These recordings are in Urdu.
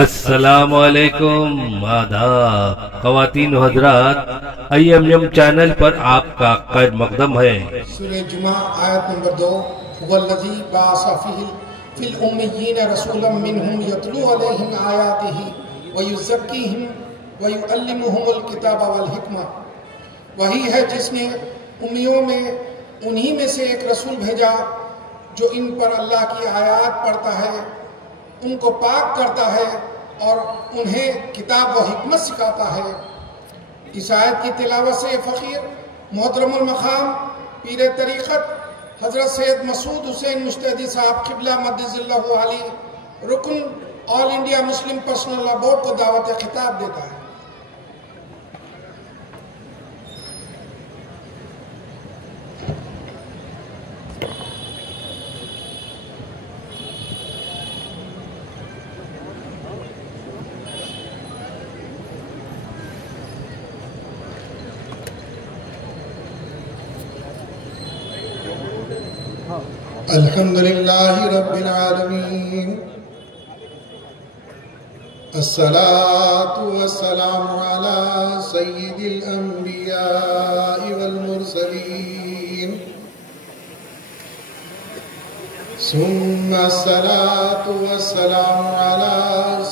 السلام علیکم، آداب خواتین و حضرات، IMM چینل پر آپ کا خیر مقدم ہے۔ سورہ جمعہ آیت نمبر 2، هو الذی بعث فی الامیین رسولا منہم یتلو علیہم آیاتہ ویزکیہم ویعلمہم الکتاب والحکمہ۔ وہی ہے جس نے امیوں میں انہی میں سے ایک رسول بھیجا جو ان پر اللہ کی آیات پڑھتا ہے، ان کو پاک کرتا ہے اور انہیں کتاب و حکمت سکھاتا ہے۔ اس آیت کی تلاوت سے فقیر محترم المقام پیر طریقت حضرت سید مسعود حسین مجتہدی صاحب قبلہ مدظ اللہ علیہ رکن All India Muslim Personal Law Board کو دعوت خطاب دیتا ہے۔ الحمدللہ رب العالمین، الصلاة والسلام علی سید الانبیاء والمرسلین، ثم الصلاة والسلام علی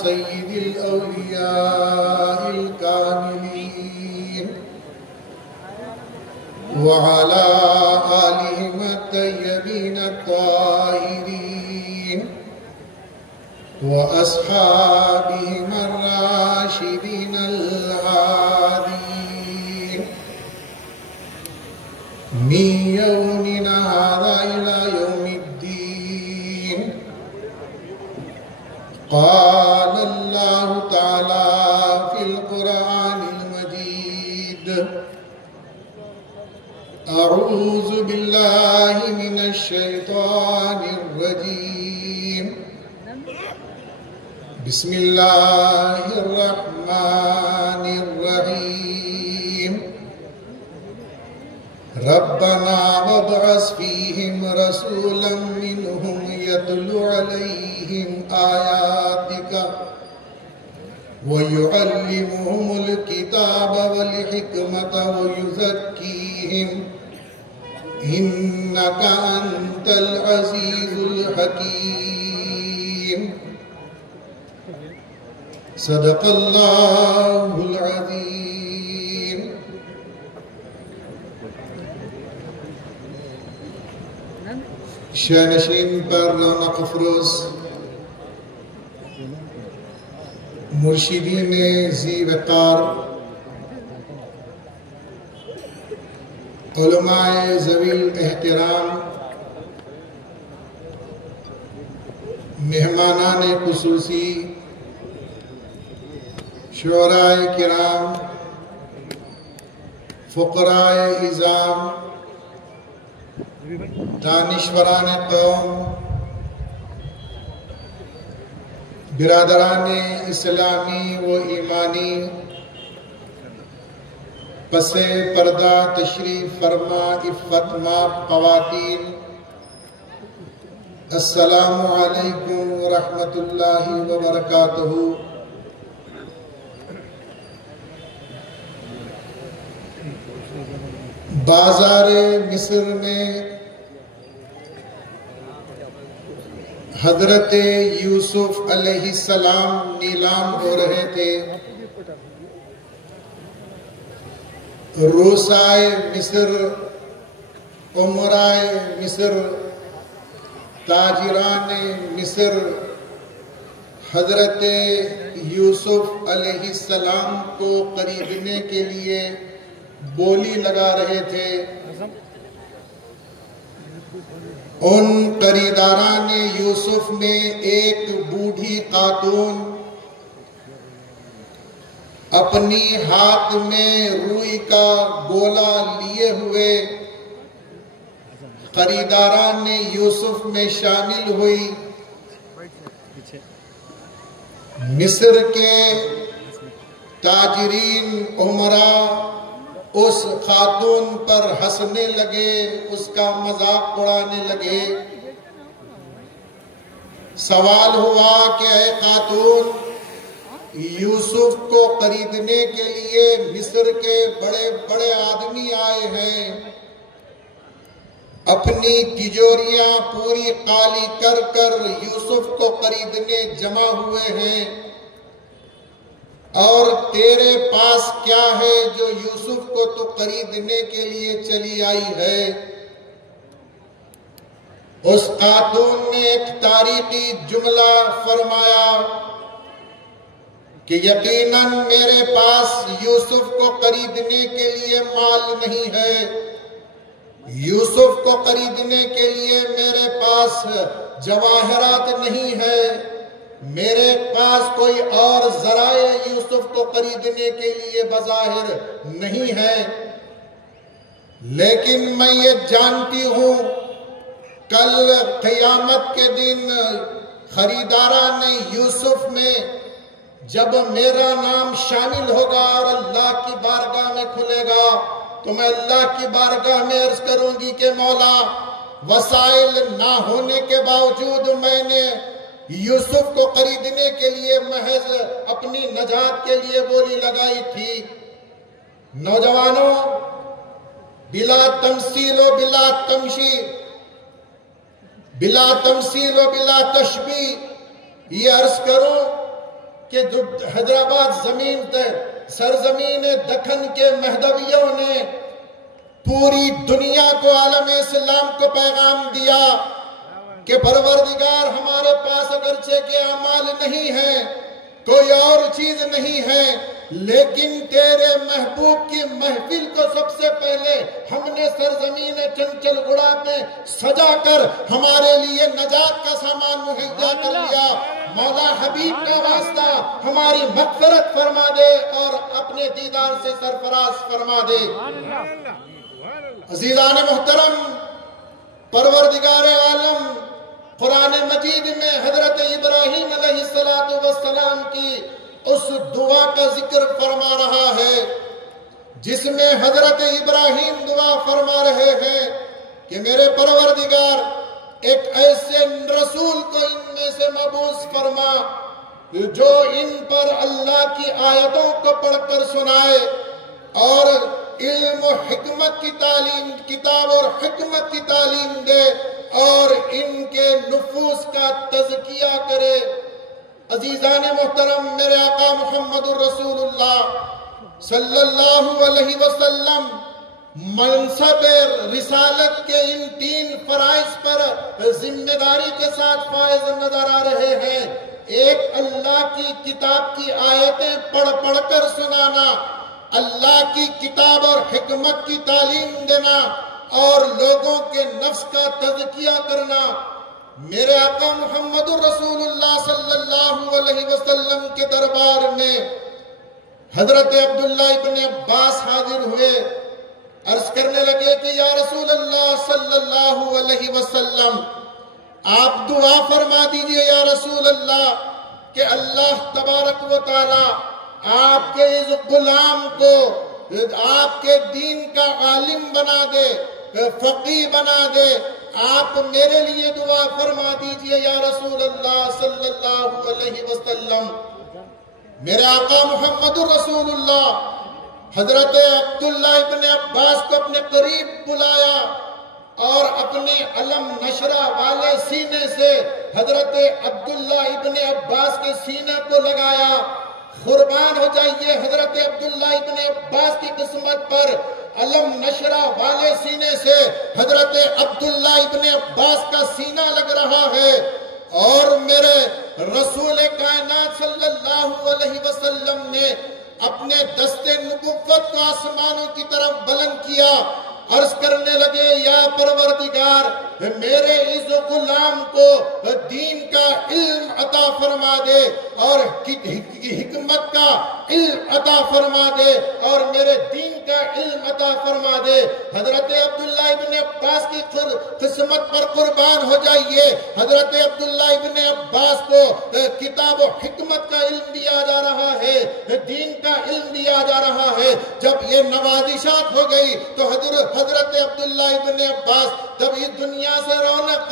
سید الاولیاء الکاملین وعلى آلهم الطيبين الطاهرين وأصحابهم الراشدين الهادين من يومنا هذا إلى يوم الدين۔ قال الله تعالى في القرآن المجيد: اعوذ باللہ من الشیطان الرجیم، بسم اللہ الرحمن الرحیم، ربنا وابعث فیہم رسولا منہم یتلو علیہم آیاتک ویعلمہم الکتاب والحکمت ویزکیہم انک انت العزیز الحکیم۔ صدق اللہ العظیم۔ شانشین پر رونق افروز مرشدین ذی وقار، علماء ذوی الاحترام، مہمانان خصوصی، شعراء کرام، فقراء عظام، دانشوران قوم، برادران اسلامی و ایمانی، پس پردہ تشریف فرما عفت ماب خواتین، السلام علیکم ورحمۃ اللہ وبرکاتہ۔ بازار مصر میں حضرت یوسف علیہ السلام نیلام ہو رہے تھے۔ روسائے مصر، عمرائے مصر، تاجران مصر حضرت یوسف علیہ السلام کو خریدنے کے لیے بولی لگا رہے تھے۔ ان خریداران یوسف میں ایک بوڑھی خاتون اپنی ہاتھ میں روئی کا گولا لیے ہوئے خریداران یوسف میں شامل ہوئی۔ مصر کے تاجرین عمراء اس خاتون پر ہنسنے لگے، اس کا مذاق اڑانے لگے۔ سوال ہوا کہ اے خاتون، یوسف کو خریدنے کے لیے مصر کے بڑے بڑے آدمی آئے ہیں، اپنی تجوریاں پوری خالی کر کر یوسف کو خریدنے جمع ہوئے ہیں، اور تیرے پاس کیا ہے جو یوسف کو تو خریدنے کے لیے چلی آئی ہے؟ اس خاتون نے ایک تاریخی جملہ فرمایا کہ یقیناً میرے پاس یوسف کو خریدنے کے لیے مال نہیں ہے، یوسف کو خریدنے کے لیے میرے پاس جواہرات نہیں ہے، میرے پاس کوئی اور ذرائع یوسف کو خریدنے کے لیے بظاہر نہیں ہے، لیکن میں یہ جانتی ہوں کل قیامت کے دن خریداران یوسف میں جب میرا نام شامل ہوگا اور اللہ کی بارگاہ میں کھلے گا تو میں اللہ کی بارگاہ میں عرض کروں گی کہ مولا، وسائل نہ ہونے کے باوجود میں نے یوسف کو خریدنے کے لیے محض اپنی نجات کے لیے بولی لگائی تھی۔ نوجوانوں، بلا تمثیل و بلا تمثیل، بلا تمثیل و بلا تشبیہ یہ عرض کروں کہ حیدرآباد زمین سرزمین دکن کے مہدویوں نے پوری دنیا کو عالم اسلام کو پیغام دیا کہ پروردگار ہمارے پاس اگرچہ کے اعمال نہیں ہیں، کوئی اور چیز نہیں ہے، لیکن تیرے محبوب کی محفل کو سب سے پہلے ہم نے سرزمین چنچل گڑا میں سجا کر ہمارے لیے نجات کا سامان مہیا کر لیا۔ مولا حبیب کا واسطہ ہماری مغفرت فرما دے اور اپنے دیدار سے سرفراز فرما دے۔ عزیزان محترم، پروردگار عالم قرآن مجید میں حضرت ابراہیم علیہ السلام کی اس دعا کا ذکر فرما رہا ہے جس میں حضرت ابراہیم دعا فرما رہے ہیں کہ میرے پروردگار ایک ایسے رسول کو ان میں سے مبعوث فرما جو ان پر اللہ کی آیتوں کو پڑھ کر سنائے اور علم و حکمت کی تعلیم، کتاب اور حکمت کی تعلیم دے اور ان کے نفوس کا تزکیہ کرے۔ عزیزان محترم، میرے آقا محمد الرسول اللہ صلی اللہ علیہ وسلم منصب رسالت کے ان تین فرائض پر ذمہ داری کے ساتھ فائز نظر آ رہے ہیں۔ ایک، اللہ کی کتاب کی آیتیں پڑھ پڑھ کر سنانا، اللہ کی کتاب اور حکمت کی تعلیم دینا اور لوگوں کے نفس کا تزکیہ کرنا۔ میرے آقا محمد الرسول اللہ صلی اللہ علیہ وسلم کے دربار میں حضرت عبداللہ ابن عباس حاضر ہوئے، عرض کرنے لگے کہ یا رسول اللہ صلی اللہ علیہ وسلم، آپ دعا فرما دیجئے یا رسول اللہ کہ اللہ تبارک و تعالی آپ کے اس غلام کو آپ کے دین کا عالم بنا دے، فقیہ بنا دے، آپ میرے لیے دعا فرما دیجئے یا رسول اللہ صلی اللہ علیہ وسلم۔ میرے آقا محمد رسول اللہ حضرت عبداللہ ابن عباس کو اپنے قریب بلایا اور اپنے علم نشرہ والے سینے سے حضرت عبداللہ ابن عباس کے سینے کو لگایا۔ قربان ہو جائیے، حضرت عبداللہ ابن عباس کی قسمت پر علم نشرہ والے سینے سے حضرت عبداللہ ابن عباس کا سینہ لگ رہا ہے، اور میرے رسول کائنات صلی اللہ علیہ وسلم نے اپنے دست نبوت کو آسمانوں کی طرف بلند کیا، عرض کرنے لگے یا پروردگار میرے اس غلام کو دین کا علم عطا فرما دے اور حکمت کا علم عطا فرما دے اور میرے دین کا علم عطا فرما دے۔ حضرت عبداللہ ابن عباس کی قسمت پر قربان ہو جائیے، حضرت عبداللہ ابن عباس کو کتاب و حکمت کا علم دیا جا رہا ہے، دین کا علم دیا جا رہا ہے۔ جب یہ نوازشات ہو گئی تو حضرت عبداللہ ابن عباس جب اس دنیا سے رونق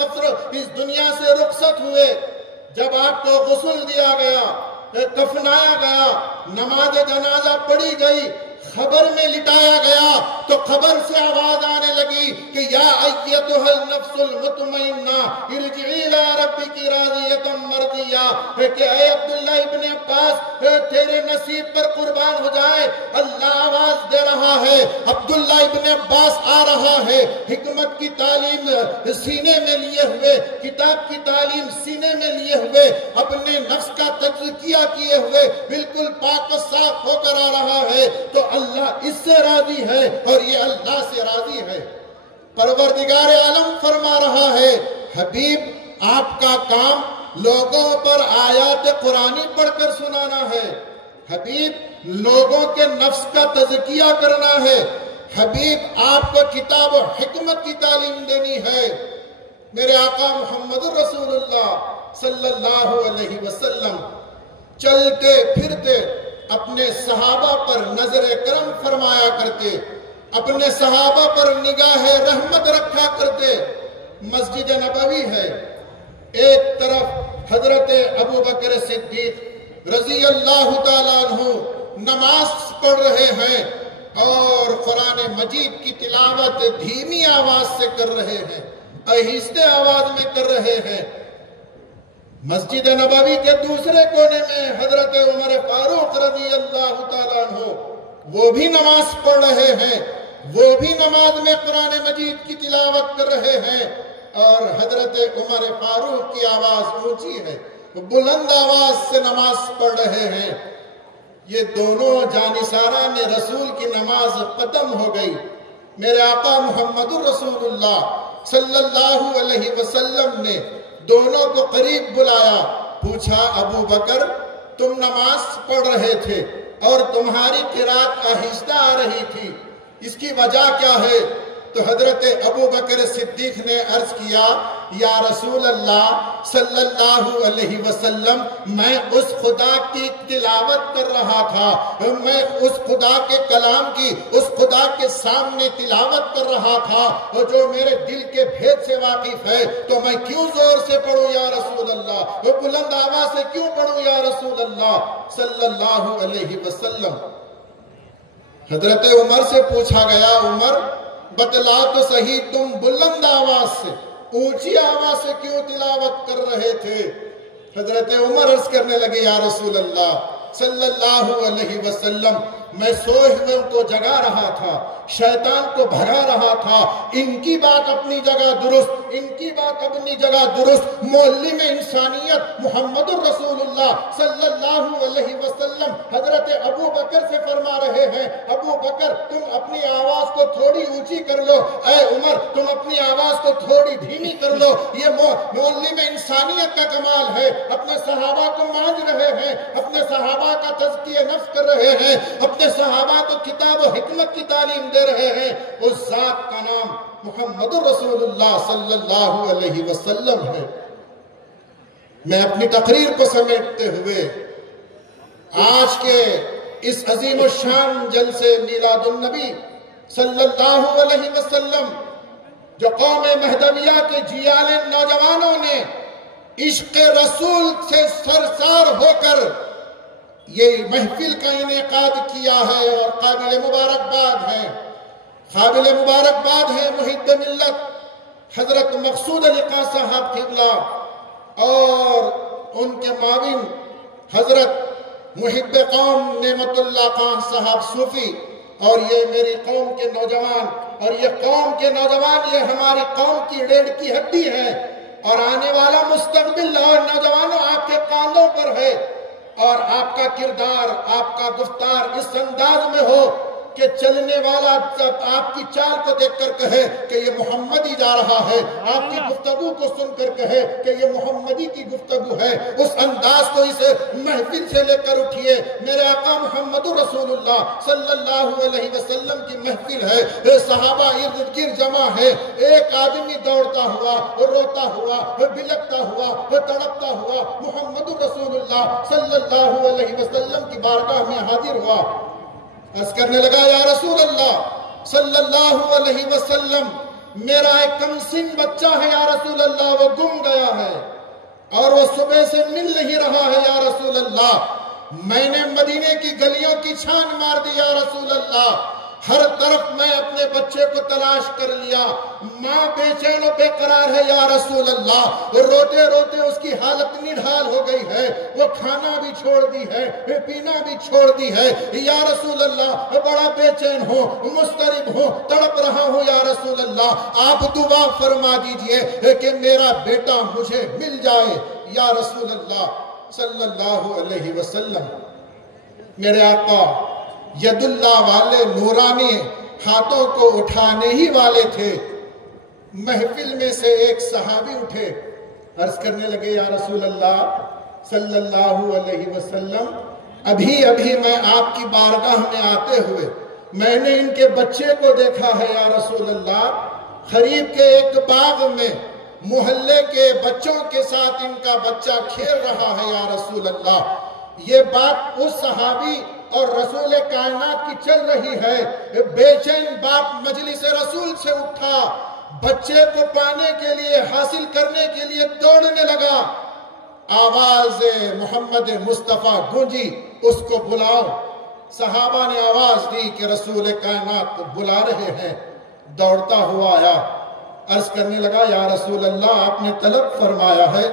اس دنیا سے رخصت ہوئے جب آپ کو غسل دیا گیا، کفنایا گیا، نماز جنازہ پڑھی گئی، خبر میں لٹایا گیا، تو خبر سے آواز آنے لگی کہ یا ایتھا النفس المطمئنہ ارجعی الی ربک راضیۃ مرضیہ، کہ اے عبداللہ ابن عباس تیرے نصیب پر قربان ہو جائے، اللہ آواز دے رہا ہے، عبداللہ ابن عباس آ رہا ہے، حکمت کی تعلیم سینے میں لیے ہوئے، کتاب کی تعلیم سینے میں لیے ہوئے، اپنے نفس کا تزکیہ کیے ہوئے، بالکل پاک و صاف ہو کر آ رہا ہے، تو اللہ اس سے راضی ہے اور یہ اللہ سے راضی ہے۔ پروردگار عالم فرما رہا ہے، حبیب آپ کا کام لوگوں پر آیات قرآنی پڑھ کر سنانا ہے، حبیب لوگوں کے نفس کا تزکیہ کرنا ہے، حبیب آپ کو کتاب و حکمت کی تعلیم دینی ہے۔ میرے آقا محمد رسول اللہ صلی اللہ علیہ وسلم چلتے پھرتے اپنے صحابہ پر نظر کرم فرمایا کرتے، اپنے صحابہ پر نگاہ رحمت رکھا کرتے۔ مسجد نبوی ہے، ایک طرف حضرت ابو بکر صدیق رضی اللہ تعالیٰ عنہ نماز پڑھ رہے ہیں اور قرآن مجید کی تلاوت دھیمی آواز سے کر رہے ہیں، آہستہ آواز میں کر رہے ہیں۔ مسجد نبوی کے دوسرے کونے میں حضرت عمر فاروق رضی اللہ تعالیٰ عنہ وہ بھی نماز پڑھ رہے ہیں، وہ بھی نماز میں قرآن مجید کی تلاوت کر رہے ہیں، اور حضرت عمر فاروق کی آواز اونچی ہے، بلند آواز سے نماز پڑھ رہے ہیں۔ یہ دونوں جانثاران رسول کی نماز ختم ہو گئی۔ میرے آقا محمد رسول اللہ صلی اللہ علیہ وسلم نے دونوں کو قریب بلایا، پوچھا ابو بکر تم نماز پڑھ رہے تھے اور تمہاری قرات آہستہ آ رہی تھی، اس کی وجہ کیا ہے؟ تو حضرت ابو بکر صدیق نے عرض کیا، یا رسول اللہ صلی اللہ علیہ وسلم میں اس خدا کی تلاوت کر رہا تھا، میں اس خدا کے کلام کی اس خدا کے سامنے تلاوت کر رہا تھا، اور جو میرے دل کے بھید سے واقف ہے، تو میں کیوں زور سے پڑھوں یا رسول اللہ، وہ بلند آواز سے کیوں پڑھوں یا رسول اللہ صلی اللہ علیہ وسلم۔ حضرت عمر سے پوچھا گیا، عمر بتلا تو صحیح تم بلند آواز سے اونچی آواز سے کیوں تلاوت کر رہے تھے؟ حضرت عمر عرض کرنے لگے، یا رسول اللہ صلی اللہ علیہ وسلم میں سوئے ہوئے کو جگا رہا تھا، شیطان کو بھگا رہا تھا، ان کی بات اپنی جگہ درست، ان کی بات اپنی جگہ درست، معلم انسانیت محمد رسول اللہ صلی اللہ علیہ وسلم حضرت ابو بکر سے فرما رہے ہیں، ابو بکر تم اپنی آواز کو تھوڑی اونچی کر لو، اے عمر تم اپنی آواز کو تھوڑی دھیمی کر لو۔ یہ معلم انسانیت کا کمال ہے، اپنے صحابہ کو مانج رہے ہیں، اپنے صحابہ کا تزکیہ نفس کر رہے ہیں، اپنے صحابہ کو کتاب و حکمت کی تعلیم دے رہے ہیں۔ اس ذات کا نام محمد رسول اللہ صلی اللہ علیہ وسلم ہے۔ میں اپنی تقریر کو سمیٹتے ہوئے آج کے اس عظیم الشان جلسے میلاد النبی صلی اللہ علیہ وسلم جو قوم مہدویہ کے جیال نوجوانوں نے عشق رسول سے سرسار ہو کر یہ محفل کا انعقاد کیا ہے، اور قابل مبارکباد ہے، قابل مبارکباد ہے محب ملت حضرت مقصود علی خان صاحب قبلہ اور ان کے معاون حضرت محب قوم نعمت اللہ خان صاحب صوفی، اور یہ میری قوم کے نوجوان، اور یہ قوم کے نوجوان یہ ہماری قوم کی ریڑھ کی ہڈی ہے، اور آنے والا مستقبل اور نوجوانوں آپ کے کاندھوں پر ہے، اور آپ کا کردار آپ کا گفتار اس انداز میں ہو کہ چلنے والا آپ کی چال کو دیکھ کر کہے کہ یہ محمدی جا رہا ہے، آپ کی گفتگو کو سن کر کہے کہ یہ محمدی کی گفتگو ہے، اس انداز کو اس محفل سے لے کر اٹھیے۔ میرے آقا محمد رسول اللہ صلی اللہ علیہ وسلم کی محفل ہے، صحابہ ارد گرد جمع ہے، ایک آدمی دوڑتا ہوا، روتا ہوا، بلکتا ہوا، تڑپتا ہوا محمد رسول اللہ صلی اللہ علیہ وسلم کی بارگاہ میں حاضر ہوا، عرض کرنے لگا، یا رسول اللہ صلی اللہ علیہ وسلم میرا ایک کم سن بچہ ہے یا رسول اللہ، وہ گم گیا ہے، اور وہ صبح سے مل نہیں رہا ہے یا رسول اللہ۔ میں نے مدینے کی گلیوں کی چھان مار دی یا رسول اللہ، ہر طرف میں اپنے بچے کو تلاش کر لیا، ماں بے چین و بے قرار ہے یا رسول اللہ، روتے روتے اس کی حالت نڈھال ہو گئی ہے، وہ کھانا بھی چھوڑ دی ہے، پینا بھی چھوڑ دی ہے یا رسول اللہ، بڑا بے چین ہوں، مضطرب ہوں، تڑپ رہا ہوں یا رسول اللہ، آپ دعا فرما دیجئے کہ میرا بیٹا مجھے مل جائے یا رسول اللہ صلی اللہ علیہ وسلم۔ میرے آقا ید اللہ والے نورانی ہاتھوں کو اٹھانے ہی والے تھے۔ محفل میں سے ایک صحابی اٹھے، عرض کرنے لگے یا رسول اللہ صلی اللہ علیہ وسلم، ابھی میں آپ کی بارگاہ میں آتے ہوئے میں نے ان کے بچے کو دیکھا ہے یا رسول اللہ، قریب کے ایک باغ میں محلے کے بچوں کے ساتھ ان کا بچہ کھیل رہا ہے یا رسول اللہ۔ یہ بات اس صحابی اور رسول کائنات کی چل رہی ہے۔ بے چین باپ مجلس رسول سے اٹھا، بچے کو پانے کے لیے، حاصل کرنے کے لیے دوڑنے لگا۔ آواز محمد مصطفیٰ گونجی، اس کو بلاؤ۔ صحابہ نے آواز دی کہ رسول کائنات کو بلا رہے ہیں۔ دوڑتا ہوا آیا، عرض کرنے لگا یا رسول اللہ آپ نے طلب فرمایا ہے؟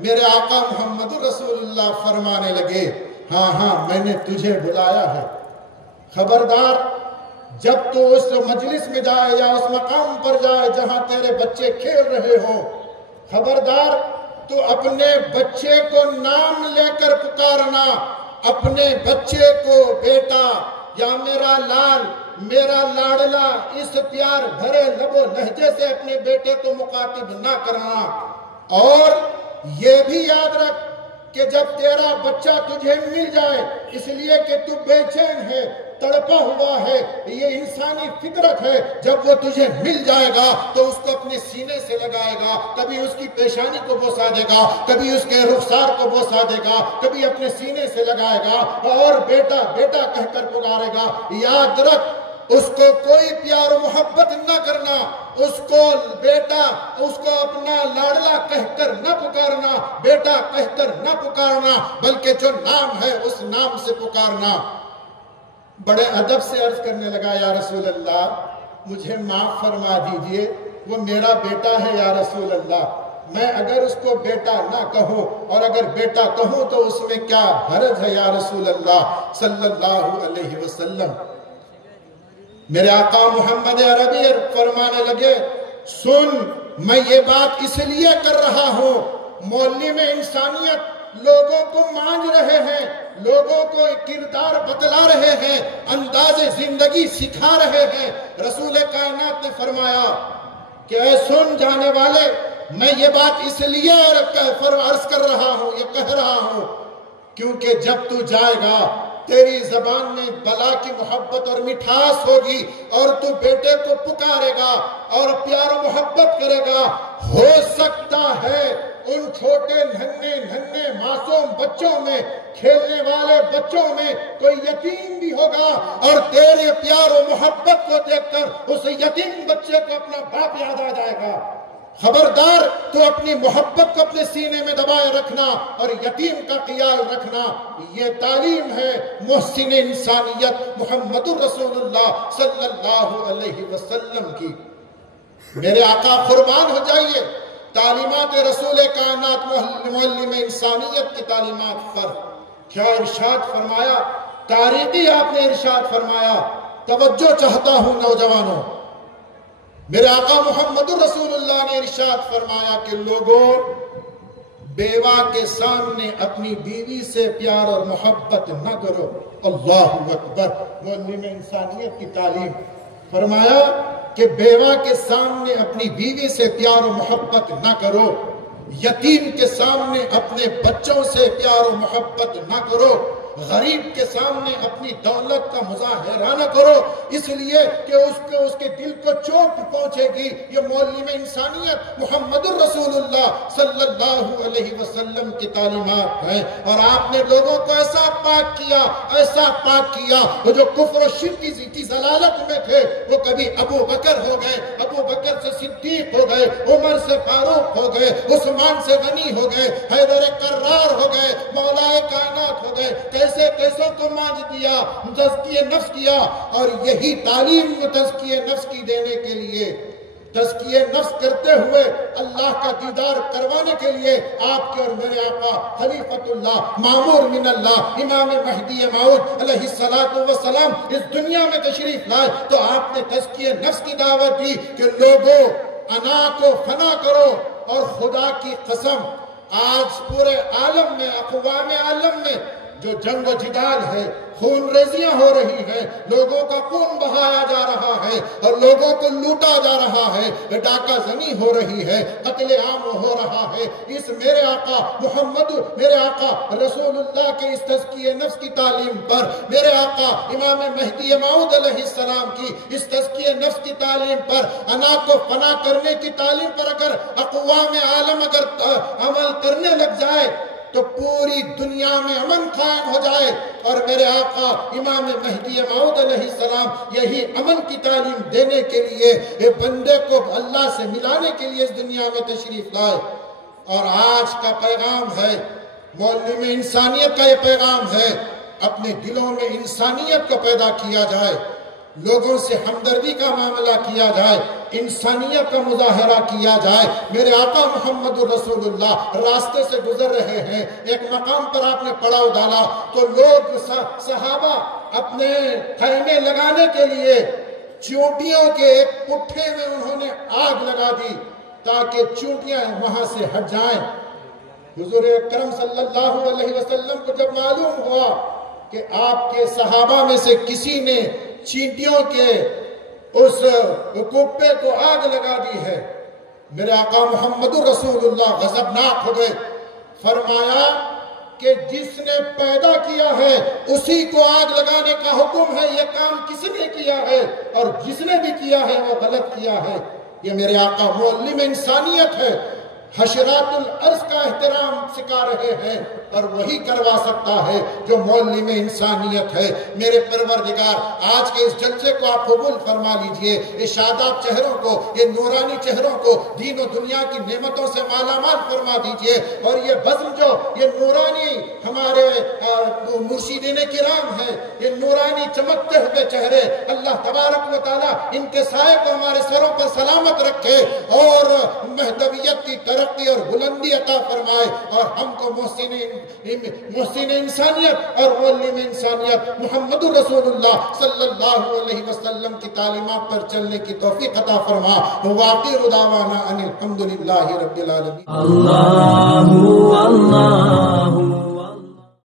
میرے آقا محمد رسول اللہ فرمانے لگے ہاں میں نے تجھے بلایا ہے، خبردار جب تو اس مجلس میں جائے یا اس مقام پر جائے جہاں تیرے بچے کھیل رہے ہوں، خبردار تو اپنے بچے کو نام لے کر پکارنا، اپنے بچے کو بیٹا یا میرا لال، میرا لاڈلا، اس پیار بھرے لب و لہجے سے اپنے بیٹے کو مخاطب نہ کرنا۔ اور یہ بھی یاد رکھ کہ جب تیرا بچہ تجھے مل جائے، اس لیے کہ تو بے چین ہے، تڑپا ہوا ہے، یہ انسانی فطرت ہے، جب وہ تجھے مل جائے گا تو اس کو اپنے سینے سے لگائے گا، کبھی اس کی پیشانی کو بوسا دے گا، کبھی اس کے رخسار کو بوسا دے گا، کبھی اپنے سینے سے لگائے گا اور بیٹا بیٹا کہہ کر پکارے گا۔ یاد رکھ اس کو کوئی پیار و محبت نہ کرنا، اس کو بیٹا، اس کو اپنا لاڈلا کہہ کر نہ پکارنا، بیٹا کہہ کر نہ پکارنا، بلکہ جو نام ہے اس نام سے پکارنا۔ بڑے ادب سے عرض کرنے لگا یا رسول اللہ مجھے معاف فرما دیجئے، وہ میرا بیٹا ہے یا رسول اللہ، میں اگر اس کو بیٹا نہ کہوں اور اگر بیٹا کہوں تو اس میں کیا حرج ہے یا رسول اللہ صلی اللہ علیہ وسلم۔ میرے آقا محمد عربی فرمانے لگے سن، میں یہ بات اس لیے کر رہا ہوں، معلم انسانیت لوگوں کو مانج رہے ہیں، لوگوں کو کردار بتلا رہے ہیں، انداز زندگی سکھا رہے ہیں۔ رسول کائنات نے فرمایا کہ اے سن جانے والے، میں یہ بات اس لیے عرض کر رہا ہوں، یہ کہہ رہا ہوں کیونکہ جب تو جائے گا تیری زبان میں بلا کی محبت اور مٹھاس ہوگی اور تو بیٹے کو پکارے گا اور پیار و محبت کرے گا، ہو سکتا ہے ان چھوٹے ننھے معصوم بچوں میں، کھیلنے والے بچوں میں کوئی یتیم بھی ہوگا اور تیرے پیار و محبت کو دیکھ کر اس یتیم بچے کو اپنا باپ یاد آ جائے گا۔ خبردار تو اپنی محبت کو اپنے سینے میں دبائے رکھنا اور یتیم کا خیال رکھنا۔ یہ تعلیم ہے محسن انسانیت محمد رسول اللہ صلی اللہ علیہ وسلم کی۔ میرے آقا قربان ہو جائیے تعلیمات رسول کائنات معلم انسانیت کی تعلیمات پر کیا ارشاد فرمایا، تاریخی آپ نے ارشاد فرمایا۔ توجہ چاہتا ہوں نوجوانوں، میرے آقا محمد رسول اللہ نے ارشاد فرمایا کہ لوگوں بیوہ کے سامنے اپنی بیوی سے پیار اور محبت نہ کرو۔ اللہ اکبر، معلم انسانیت کی تعلیم۔ فرمایا کہ بیوہ کے سامنے اپنی بیوی سے پیار و محبت نہ کرو، یتیم کے سامنے اپنے بچوں سے پیار و محبت نہ کرو، غریب کے سامنے اپنی دولت کا مظاہرہ نہ کرو اس لیے کہ اس کے دل کو چوٹ پہنچے گی. یہ معلم انسانیت محمد الرسول اللہ صلی اللہ علیہ وسلم کی تعلیمات ہیں. اور آپ نے لوگوں کو ایسا پاک کیا وہ جو کفر و شرک کی ضلالت میں تھے وہ کبھی ابو بکر ہو گئے, ابو بکر سے صدیق ہو گئے, عمر سے فاروق ہو گئے, عثمان سے غنی ہو گئے, حیدر کرار ہو گئے, مولا کائنات ہو گئے. کیسے کیسوں کو مانج دیا, تزکیہ نفس کیا. اور یہی تعلیم تزکیہ نفس کی دینے کے لیے, تزکیہ نفس کرتے ہوئے اللہ کا دیدار کروانے کے لیے آپ کے اور میرے آقا خلیفۃ اللہ مامور من اللہ امام مہدی موعود علیہ السلام اس دنیا میں تشریف لائے تو آپ نے تزکیہ نفس کی دعوت دی کہ لوگوں انا کو فنا کرو. اور خدا کی قسم آج پورے عالم میں, اقوام عالم میں جو جنگ و جدال ہے, خون ریزیاں ہو رہی ہیں, لوگوں کا خون بہایا جا رہا ہے اور لوگوں کو لوٹا جا رہا ہے, ڈاکہ زنی ہو رہی ہے, قتل عام ہو رہا ہے, اس میرے آقا محمد, میرے آقا رسول اللہ کے اس تزکیہ نفس کی تعلیم پر, میرے آقا امام مہدی موعود علیہ السلام کی اس تزکیہ نفس کی تعلیم پر, انا کو فنا کرنے کی تعلیم پر اگر اقوام عالم اگر عمل کرنے لگ جائے تو پوری دنیا میں امن قائم ہو جائے. اور میرے آقا امام مہدی موعود علیہ السلام یہی امن کی تعلیم دینے کے لیے بندے کو اللہ سے ملانے کے لیے اس دنیا میں تشریف لائے. اور آج کا پیغام ہے, معلم انسانیت کا یہ پیغام ہے, اپنے دلوں میں انسانیت کو پیدا کیا جائے, لوگوں سے ہمدردی کا معاملہ کیا جائے, انسانیت کا مظاہرہ کیا جائے. میرے آقا محمد الرسول اللہ راستے سے گزر رہے ہیں, ایک مقام پر آپ نے پڑاؤ ڈالا تو لوگ صحابہ اپنے خیمے لگانے کے لیے چونٹیوں کے ایک پٹھے میں انہوں نے آگ لگا دی تاکہ چونٹیاں وہاں سے ہٹ جائیں. حضور اکرم صلی اللہ علیہ وسلم کو جب معلوم ہوا کہ آپ کے صحابہ میں سے کسی نے چینٹیوں کے اس کپے کو آگ لگا دی ہے, میرے آقا محمد الرسول اللہ غضبناک ہو گئے. فرمایا کہ جس نے پیدا کیا ہے اسی کو آگ لگانے کا حکم ہے, یہ کام کس نے کیا ہے اور جس نے بھی کیا ہے وہ غلط کیا ہے. یہ میرے آقا معلم انسانیت ہے, حشرات الارض کا احترام سکھا رہے ہیں اور وہی کروا سکتا ہے جو معلم انسانیت ہے. میرے پروردگار آج کے اس جلسے کو آپ قبول فرما لیجئے, یہ شاداب چہروں کو, یہ نورانی چہروں کو دین و دنیا کی نعمتوں سے مالا مال فرما دیجئے. اور یہ بزم جو یہ نورانی ہمارے مرشدین کرام ہیں, یہ نورانی چمکتے ہوئے چہرے, اللہ تبارک و تعالی ان کے سائے کو ہمارے سروں پر سلامت رکھے اور مہدویت کی ترقی اور بلندی عطا فرمائے اور ہم کو محسن انسانیت اور معلم انسانیت محمد رسول اللہ صلی اللہ علیہ وسلم کی تعلیمات پر چلنے کی توفیق عطا فرما. وآخر دعوانا ان الحمدللہ رب العالمین.